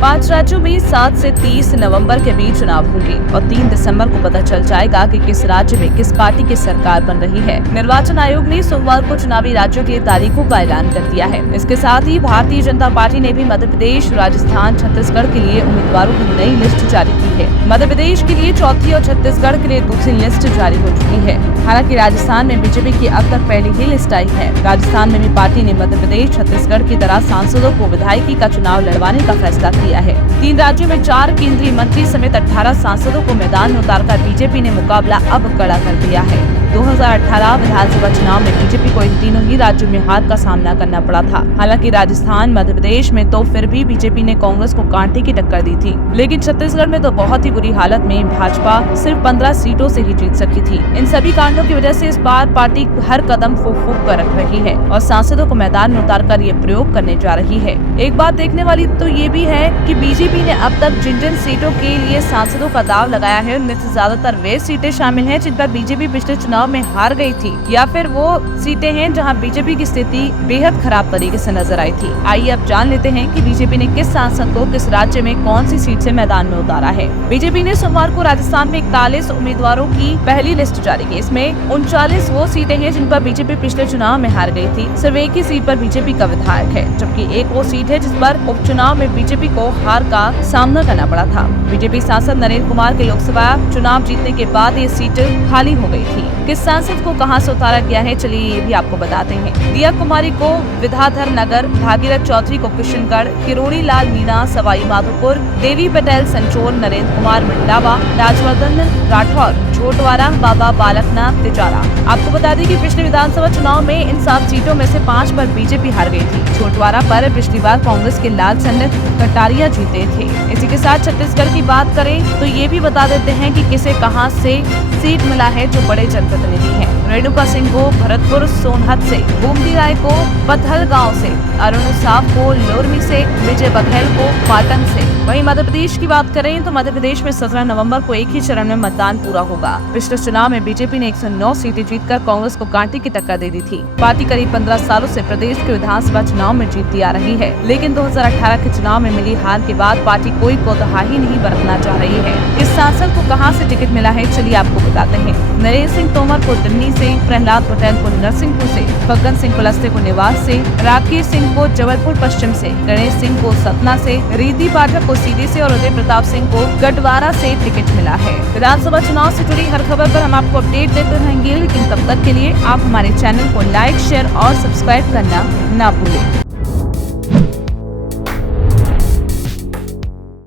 5 राज्यों में 7 से 30 नवंबर के बीच चुनाव होंगे और 3 दिसंबर को पता चल जाएगा कि किस राज्य में किस पार्टी की सरकार बन रही है। निर्वाचन आयोग ने सोमवार को चुनावी राज्यों की तारीखों का ऐलान कर दिया है। इसके साथ ही भारतीय जनता पार्टी ने भी मध्य प्रदेश, राजस्थान, छत्तीसगढ़ के लिए उम्मीदवारों की नई लिस्ट जारी की है। मध्य प्रदेश के लिए चौथी और छत्तीसगढ़ के लिए दूसरी लिस्ट जारी हो चुकी है। हालांकि राजस्थान में बीजेपी की अब तक पहली ही लिस्ट आई है। राजस्थान में भी पार्टी ने मध्य प्रदेश, छत्तीसगढ़ की तरह सांसदों को विधायकी का चुनाव लड़वाने का फैसला किया है। 3 राज्यों में 4 केंद्रीय मंत्री समेत 18 सांसदों को मैदान में उतारकर बीजेपी ने मुकाबला अब कड़ा कर दिया है। 2018 विधानसभा चुनाव में बीजेपी को इन तीनों ही राज्यों में हार का सामना करना पड़ा था। हालांकि राजस्थान, मध्य प्रदेश में तो फिर भी बीजेपी ने कांग्रेस को कांटे की टक्कर दी थी, लेकिन छत्तीसगढ़ में तो बहुत ही बुरी हालत में भाजपा सिर्फ 15 सीटों से ही जीत सकी थी। इन सभी कांडों की वजह से इस बार पार्टी हर कदम फूंक फूंक कर रख रही है और सांसदों को मैदान में उतारकर ये प्रयोग करने जा रही है। एक बात देखने वाली तो ये भी है कि बीजेपी ने अब तक जिन सीटों के लिए सांसदों का दाव लगाया है, उनमें से ज्यादातर वे सीटें शामिल हैं जिन पर बीजेपी पिछले चुनाव में हार गई थी, या फिर वो सीटें हैं जहां बीजेपी की स्थिति बेहद खराब तरीके से नजर आई थी। आइए अब जान लेते हैं कि बीजेपी ने किस सांसद को किस राज्य में कौन सी सीट से मैदान में उतारा है। बीजेपी ने सोमवार को राजस्थान में 41 उम्मीदवारों की पहली लिस्ट जारी की। इसमें 39 वो सीटें हैं जिन पर बीजेपी पिछले चुनाव में हार गई थी। सिर्फ एक ही सीट पर बीजेपी का विधायक है, जबकि एक वो सीट है जिस पर उपचुनाव में बीजेपी को हार का सामना करना पड़ा था। बीजेपी सांसद नरेंद्र कुमार के लोकसभा चुनाव जीतने के बाद ये सीट खाली हो गई थी। किस सांसद को कहां से उतारा गया है, चलिए ये भी आपको बताते हैं। दिया कुमारी को विद्याधर नगर, भागीरथ चौधरी को किशनगढ़, किरोड़ी लाल मीणा सवाई माधोपुर, देवी पटेल संचोर, नरेंद्र कुमार मंडावा, राजवर्धन राठौर छोटवारा, बाबा बालकनाथ तिजारा। आपको बता दें कि पिछले विधानसभा चुनाव में इन 7 सीटों में से 5 पर बीजेपी हार गई थी। छोटवारा पर पिछली बार कांग्रेस के लालचंद कटारिया जीते थे। इसी के साथ छत्तीसगढ़ की बात करें तो ये भी बता देते हैं कि किसे कहां से सीट मिला है जो बड़े जनप्रतिनिधि हैं। रेणुका सिंह को भरतपुर सोनहत से, बूमदी राय को पथलगांव से, अरुण साफ को लोरमी से, विजय बघेल को पाटन से। वहीं मध्य प्रदेश की बात करें तो मध्य प्रदेश में 17 नवंबर को एक ही चरण में मतदान पूरा होगा। पिछले चुनाव में बीजेपी ने 109 सीटें जीतकर कांग्रेस को कांटे की टक्कर दे दी थी। पार्टी करीब 15 सालों से प्रदेश के विधानसभा चुनाव में जीतती आ रही है, लेकिन 2018 के चुनाव में मिली हार के बाद पार्टी कोई कोताही नहीं बरतना चाह रही है। इस सांसद को कहां से टिकट मिला है, चलिए आपको बताते हैं। नरेंद्र सिंह तोमर को दिल्ली से, प्रहलाद पटेल को नरसिंहपुर से, फग्गन सिंह कुलस्ते को निवास से, राकेश सिंह को जबलपुर पश्चिम से, गणेश सिंह को सतना से, रिद्धि पाठक को सीधी से और उदय प्रताप सिंह को गढ़वारा से टिकट मिला है। विधानसभा चुनाव से जुड़ी हर खबर पर हम आपको अपडेट देते रहेंगे, लेकिन तब तक के लिए आप हमारे चैनल को लाइक, शेयर और सब्सक्राइब करना ना भूलें।